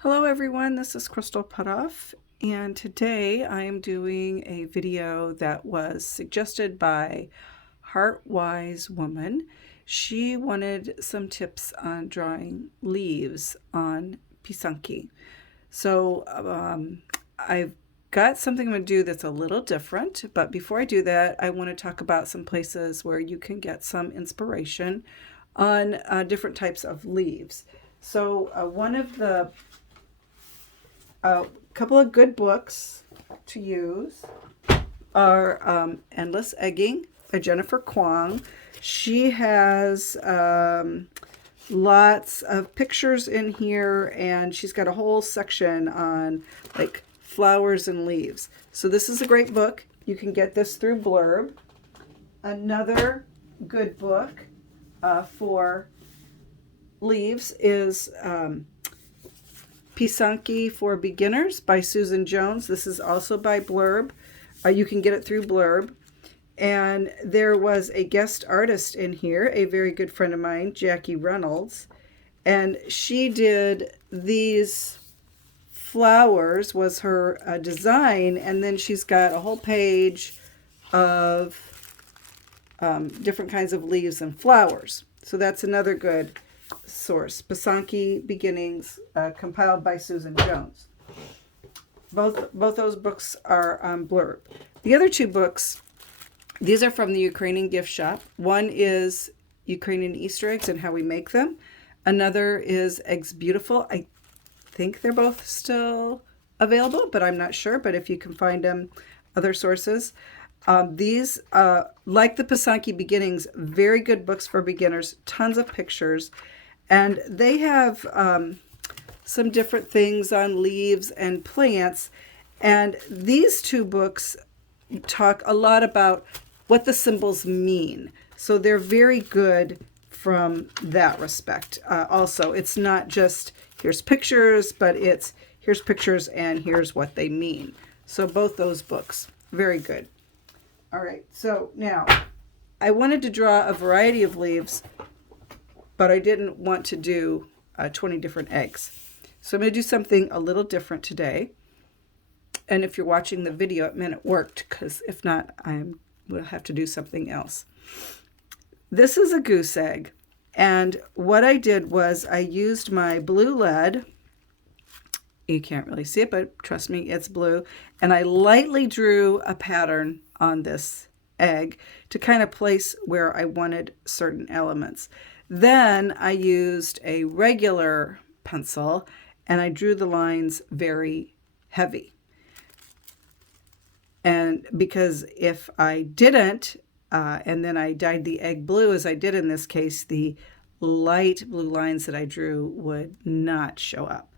Hello everyone, this is Crystal Putoff, and today I am doing a video that was suggested by Heartwise Woman. She wanted some tips on drawing leaves on pysanky. So I've got something I'm going to do that's a little different, but before I do that, I want to talk about some places where you can get some inspiration on different types of leaves. So one of the a couple of good books to use are Endless Egging by Jennifer Kwong. She has lots of pictures in here, and she's got a whole section on like flowers and leaves. So this is a great book. You can get this through Blurb. Another good book for leaves is Pysanky for Beginners by Susan Jones. This is also by Blurb. You can get it through Blurb. And there was a guest artist in here, a very good friend of mine, Jackie Reynolds. And she did these flowers, was her design. And then she's got a whole page of different kinds of leaves and flowers. So that's another good source. Pysanky Beginnings, compiled by Susan Jones. Both those books are on Blurb. The other two books, these are from the Ukrainian gift shop. One is Ukrainian Easter eggs and how we make them. Another is Eggs Beautiful. I think they're both still available, but I'm not sure. But if you can find them, other sources. These, like the Pysanky Beginnings, very good books for beginners, tons of pictures. And they have some different things on leaves and plants. And these two books talk a lot about what the symbols mean. So they're very good from that respect. Also, it's not just here's pictures, but it's here's pictures and here's what they mean. So both those books, very good. All right, so now I wanted to draw a variety of leaves, but I didn't want to do 20 different eggs. So I'm going to do something a little different today. And if you're watching the video, it meant it worked, because if not, we'll have to do something else. This is a goose egg. And what I did was I used my blue lead. You can't really see it, but trust me, it's blue. And I lightly drew a pattern on this egg to kind of place where I wanted certain elements. Then I used a regular pencil and I drew the lines very heavy. And because if I didn't, and then I dyed the egg blue as I did in this case, the light blue lines that I drew would not show up.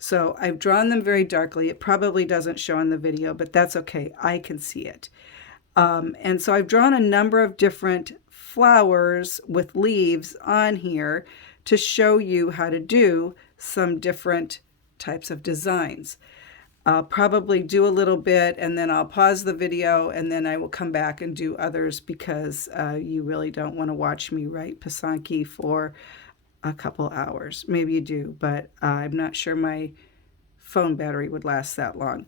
So I've drawn them very darkly. It probably doesn't show on the video, but that's okay. I can see it. And so I've drawn a number of different flowers with leaves on here to show you how to do some different types of designs. I'll probably do a little bit and then I'll pause the video and then I will come back and do others, because you really don't want to watch me write Pysanky for a couple hours. Maybe you do, but I'm not sure my phone battery would last that long.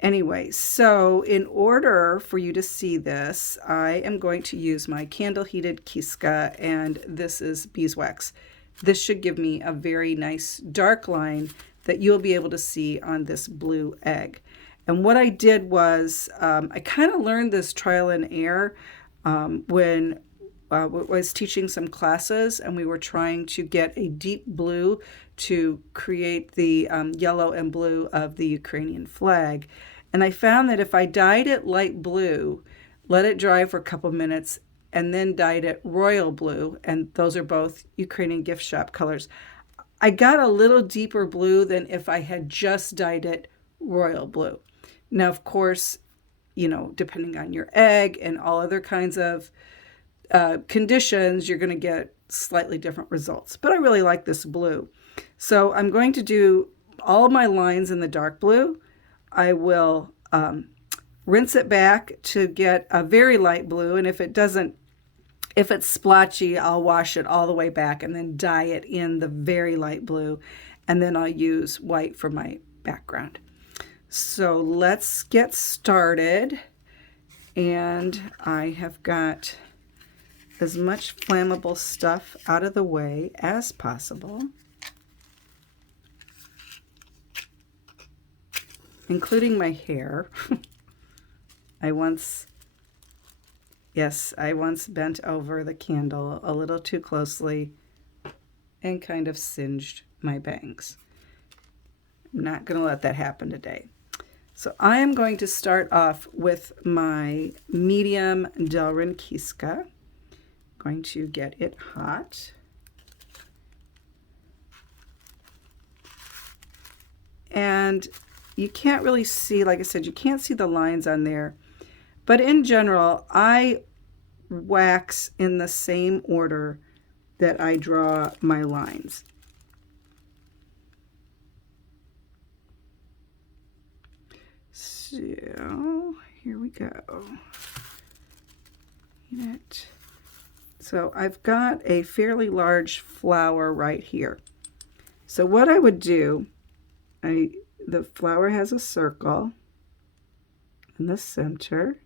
Anyway, so in order for you to see this, I am going to use my candle heated Kiska, and this is beeswax. This should give me a very nice dark line that you'll be able to see on this blue egg. And what I did was I kind of learned this trial and error when I was teaching some classes, and we were trying to get a deep blue to create the yellow and blue of the Ukrainian flag. And I found that if I dyed it light blue, let it dry for a couple minutes, and then dyed it royal blue, and those are both Ukrainian gift shop colors, I got a little deeper blue than if I had just dyed it royal blue. Now, of course, depending on your egg and all other kinds of conditions, you're going to get slightly different results. But I really like this blue. So I'm going to do all of my lines in the dark blue. I will rinse it back to get a very light blue. And if it's splotchy, I'll wash it all the way back and then dye it in the very light blue. and then I'll use white for my background. So let's get started. And I have got as much flammable stuff out of the way as possible, including my hair. I once bent over the candle a little too closely and kind of singed my bangs. I'm not going to let that happen today. So I am going to start off with my medium Delrin Kiska. Going to get it hot. And you can't really see, like I said, you can't see the lines on there. But in general, I wax in the same order that I draw my lines. So here we go. So I've got a fairly large flower right here. So what I would do, the flower has a circle in the center.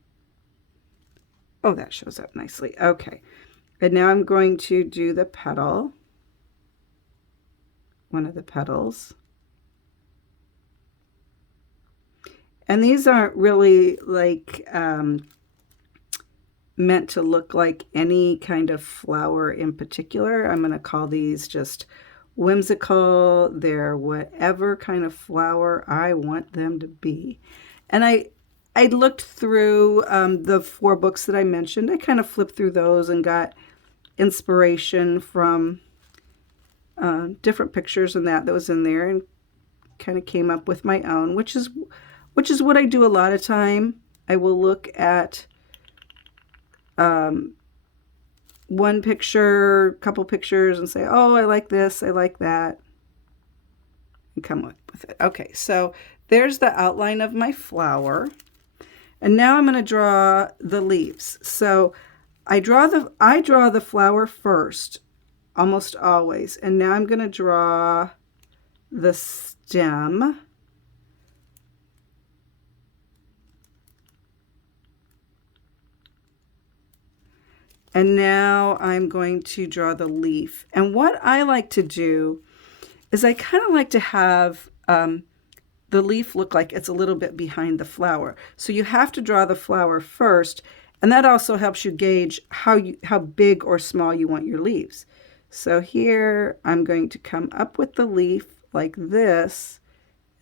Oh, that shows up nicely. Okay. And now I'm going to do the petal, one of the petals. And these aren't really like meant to look like any kind of flower in particular. I'm going to call these just whimsical. They're whatever kind of flower I want them to be. And I looked through the 4 books that I mentioned. I kind of flipped through those and got inspiration from different pictures and that was in there, and kind of came up with my own, which is what I do a lot of time. I will look at one picture, couple pictures, and say, oh, I like this, I like that, and come up with it. Okay, so there's the outline of my flower. And now I'm going to draw the leaves. So I draw the flower first, almost always. And now I'm going to draw the stem. And now I'm going to draw the leaf. And what I like to do is I kind of like to have the leaf look like it's a little bit behind the flower. So you have to draw the flower first, and that also helps you gauge how big or small you want your leaves. So here I'm going to come up with the leaf like this.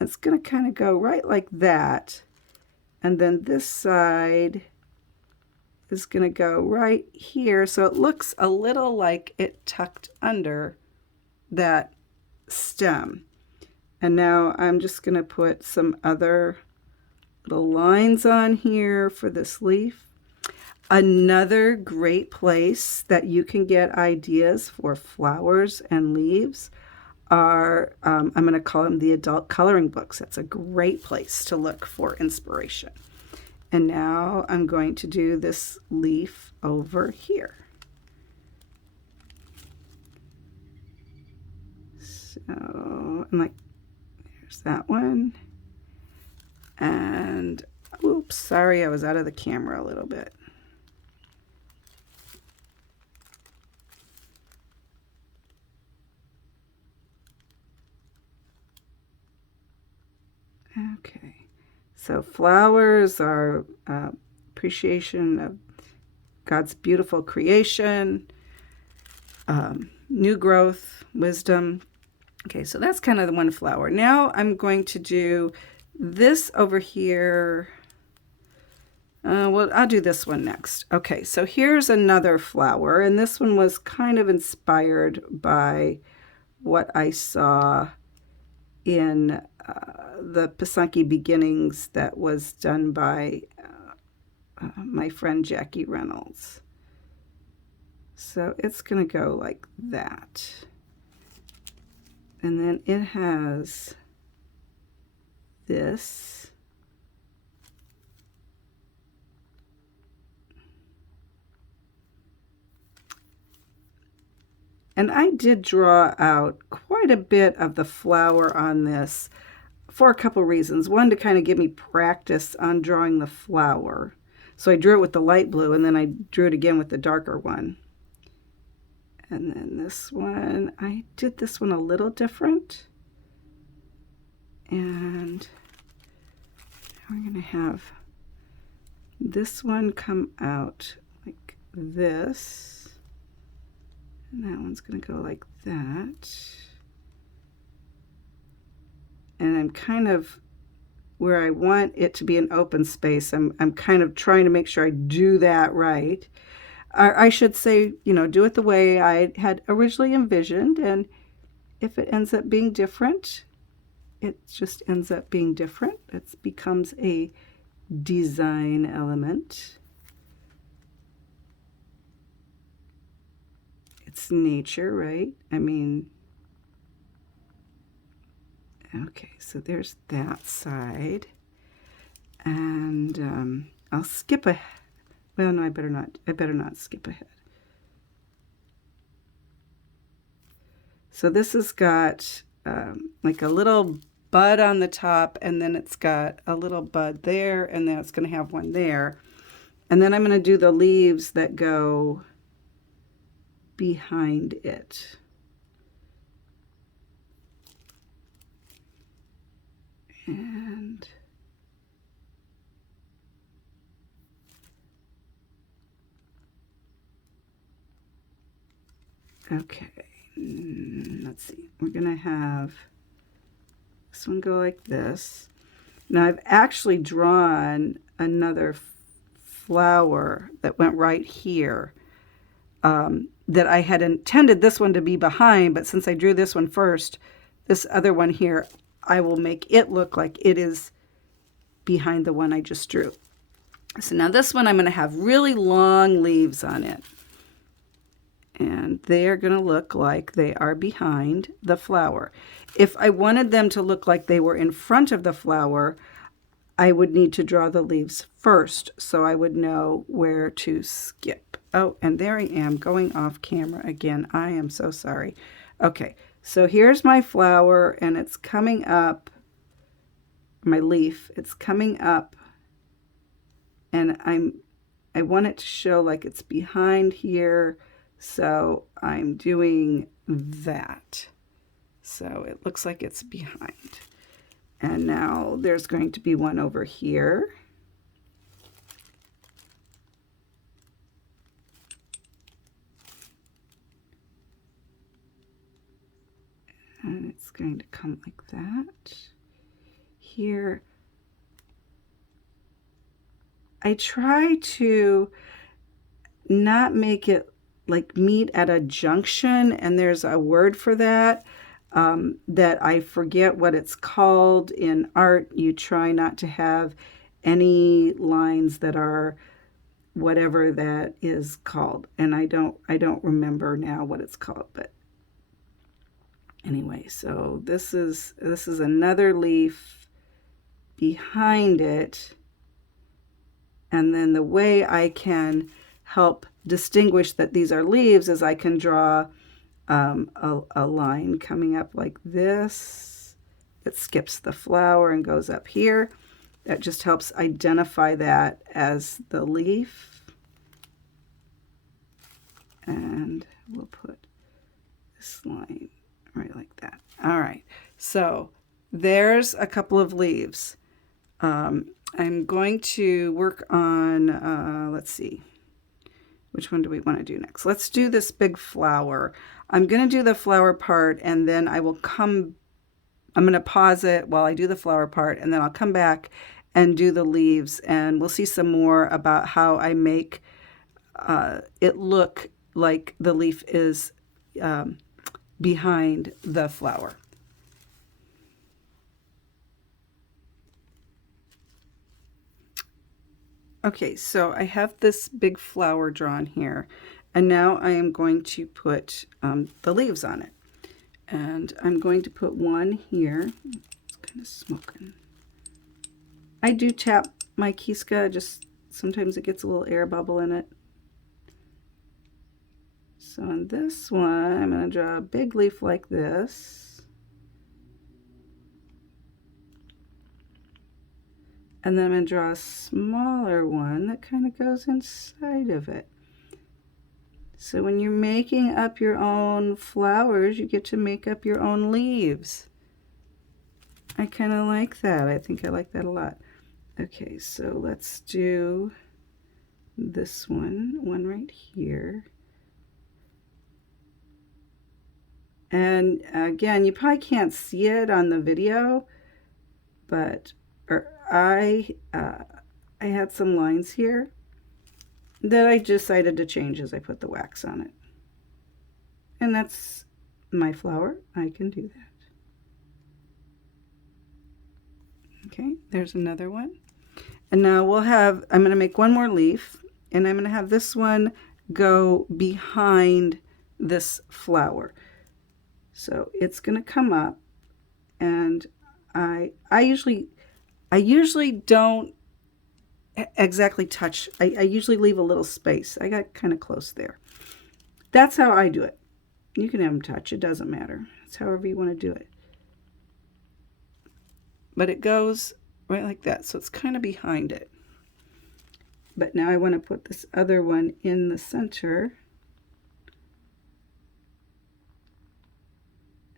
It's going to kind of go right like that. And then this side is going to go right here. So it looks a little like it tucked under that stem. And now I'm just going to put some other little lines on here for this leaf. Another great place that you can get ideas for flowers and leaves are, I'm going to call them the adult coloring books. That's a great place to look for inspiration. And now I'm going to do this leaf over here. So I'm like, there's that one. And oops, sorry, I was out of the camera a little bit. Okay, so flowers are appreciation of God's beautiful creation, new growth, wisdom. Okay, so that's kind of the one flower. Now I'm going to do this over here. Well, I'll do this one next. Okay, so here's another flower, and this one was kind of inspired by what I saw in the Pysanky Beginnings that was done by my friend Jackie Reynolds. So it's going to go like that. And then it has this. And I did draw out quite a bit of the flower on this for a couple reasons. One, to kind of give me practice on drawing the flower. So I drew it with the light blue, and then I drew it again with the darker one. And then this one, I did this one a little different. And we're going to have this one come out like this. And that one's going to go like that. And I'm kind of where I want it to be an open space. I'm kind of trying to make sure I do that right. I should say, you know, do it the way I had originally envisioned. And if it ends up being different, it just ends up being different. It becomes a design element. It's nature, right? I mean, okay, so there's that side. And I'll skip ahead. Well, no, I better not skip ahead. So this has got like a little bud on the top, and then it's got a little bud there, and then it's going to have one there. And then I'm going to do the leaves that go behind it. And okay, let's see. We're going to have this one go like this. Now I've actually drawn another flower that went right here that I had intended this one to be behind, but since I drew this one first, this other one here, I will make it look like it is behind the one I just drew. So now this one I'm going to have really long leaves on it. And they are going to look like they are behind the flower. If I wanted them to look like they were in front of the flower, I would need to draw the leaves first so I would know where to skip. Oh, and there I am going off camera again. I am so sorry. Okay, so here's my flower, and it's coming up, my leaf, it's coming up, and I want it to show like it's behind here. So I'm doing that. So it looks like it's behind. And now there's going to be one over here. And it's going to come like that. Here, I try to not make it like meet at a junction, and there's a word for that that I forget what it's called. In art, you try not to have any lines that are whatever that is called, and I don't remember now what it's called, but anyway, so this is another leaf behind it, and then the way I can help distinguish that these are leaves is I can draw a line coming up like this that skips the flower and goes up here. That just helps identify that as the leaf. And we'll put this line right like that. All right, so there's a couple of leaves. I'm going to work on, let's see, which one do we want to do next? Let's do this big flower. I'm going to do the flower part, and then I'm going to pause it while I do the flower part, and then I'll come back and do the leaves, and we'll see some more about how I make it look like the leaf is behind the flower. Okay, so I have this big flower drawn here, and now I am going to put the leaves on it. And I'm going to put one here. It's kind of smoking. I do tap my Kiska, just sometimes it gets a little air bubble in it. So on this one, I'm going to draw a big leaf like this. And then I'm going to draw a smaller one that kind of goes inside of it. So when you're making up your own flowers, you get to make up your own leaves. I kind of like that. I think I like that a lot. Okay, so let's do this one right here. And again, you probably can't see it on the video, but I had some lines here that I decided to change as I put the wax on it. And that's my flower. I can do that. Okay, there's another one. And now I'm going to make one more leaf, and I'm going to have this one go behind this flower. So it's going to come up, and I usually don't exactly touch. I usually leave a little space. I got kind of close there. That's how I do it. You can have them touch. It doesn't matter. It's however you want to do it. But it goes right like that. So it's kind of behind it. But now I want to put this other one in the center.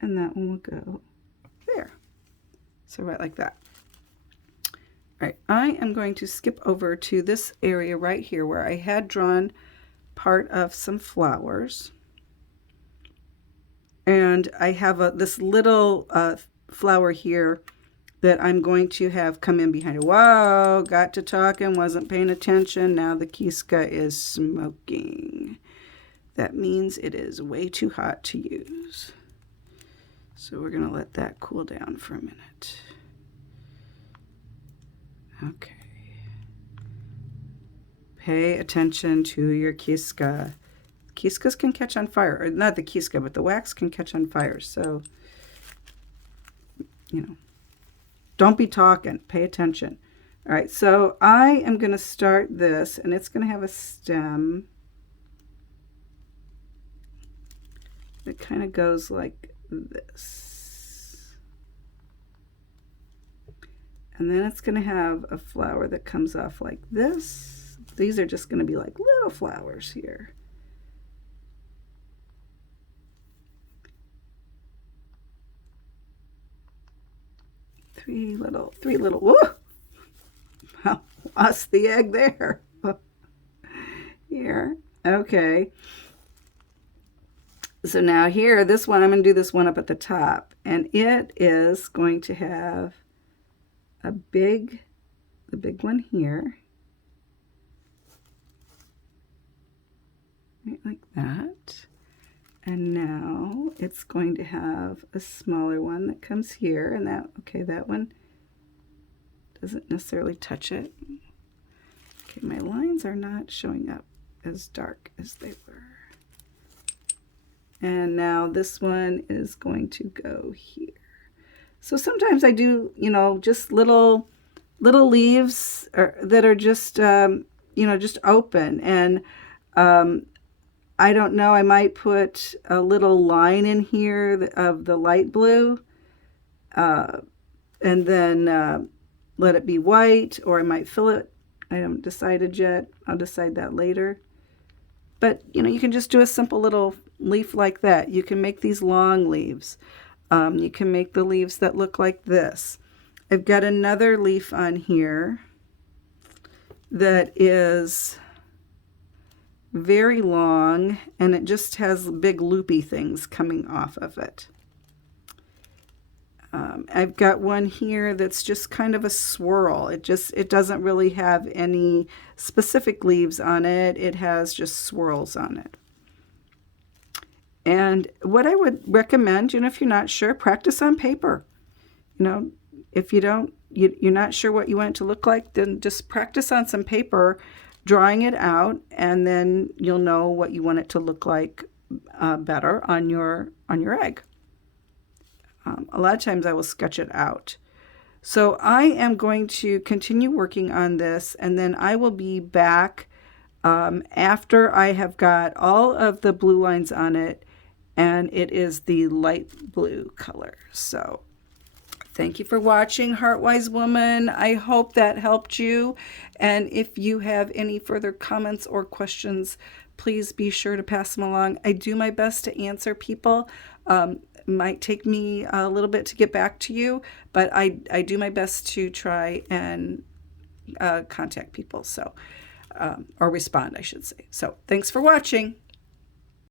And that one will go there. So right like that. All right, I am going to skip over to this area right here where I had drawn part of some flowers. And I have this little flower here that I'm going to have come in behind it. Whoa, got to talking, wasn't paying attention. Now the Kiska is smoking. That means it is way too hot to use. So we're going to let that cool down for a minute. Okay. Pay attention to your Kiska. Kiskas can catch on fire. Or not the Kiska, but the wax can catch on fire. So, you know, don't be talking. Pay attention. All right, so I am going to start this, and it's going to have a stem that kind of goes like this. And then it's going to have a flower that comes off like this. These are just going to be like little flowers here. Three little, whoa! I lost the egg there. Here, okay. So now here, this one, I'm going to do this one up at the top. And it is going to have the big one here. Right like that. And now it's going to have a smaller one that comes here, and that one doesn't necessarily touch it. Okay, my lines are not showing up as dark as they were. And now this one is going to go here. So sometimes I do, you know, just little leaves that are just, you know, just open. And I don't know, I might put a little line in here of the light blue, and then let it be white, or I might fill it. I haven't decided yet. I'll decide that later. But, you know, you can just do a simple little leaf like that. You can make these long leaves. You can make the leaves that look like this. I've got another leaf on here that is very long, and it just has big loopy things coming off of it. I've got one here that's just kind of a swirl. It doesn't really have any specific leaves on it. It has just swirls on it. And what I would recommend, you know, if you're not sure, practice on paper. You know, if you're not sure what you want it to look like, then just practice on some paper, drawing it out, and then you'll know what you want it to look like better on your egg. A lot of times I will sketch it out. So I am going to continue working on this, and then I will be back after I have got all of the blue lines on it, and it is the light blue color. So thank you for watching, Heartwise Woman. I hope that helped you. And if you have any further comments or questions, please be sure to pass them along. I do my best to answer people. Might take me a little bit to get back to you, but I do my best to try and contact people. So, or respond, I should say. So thanks for watching.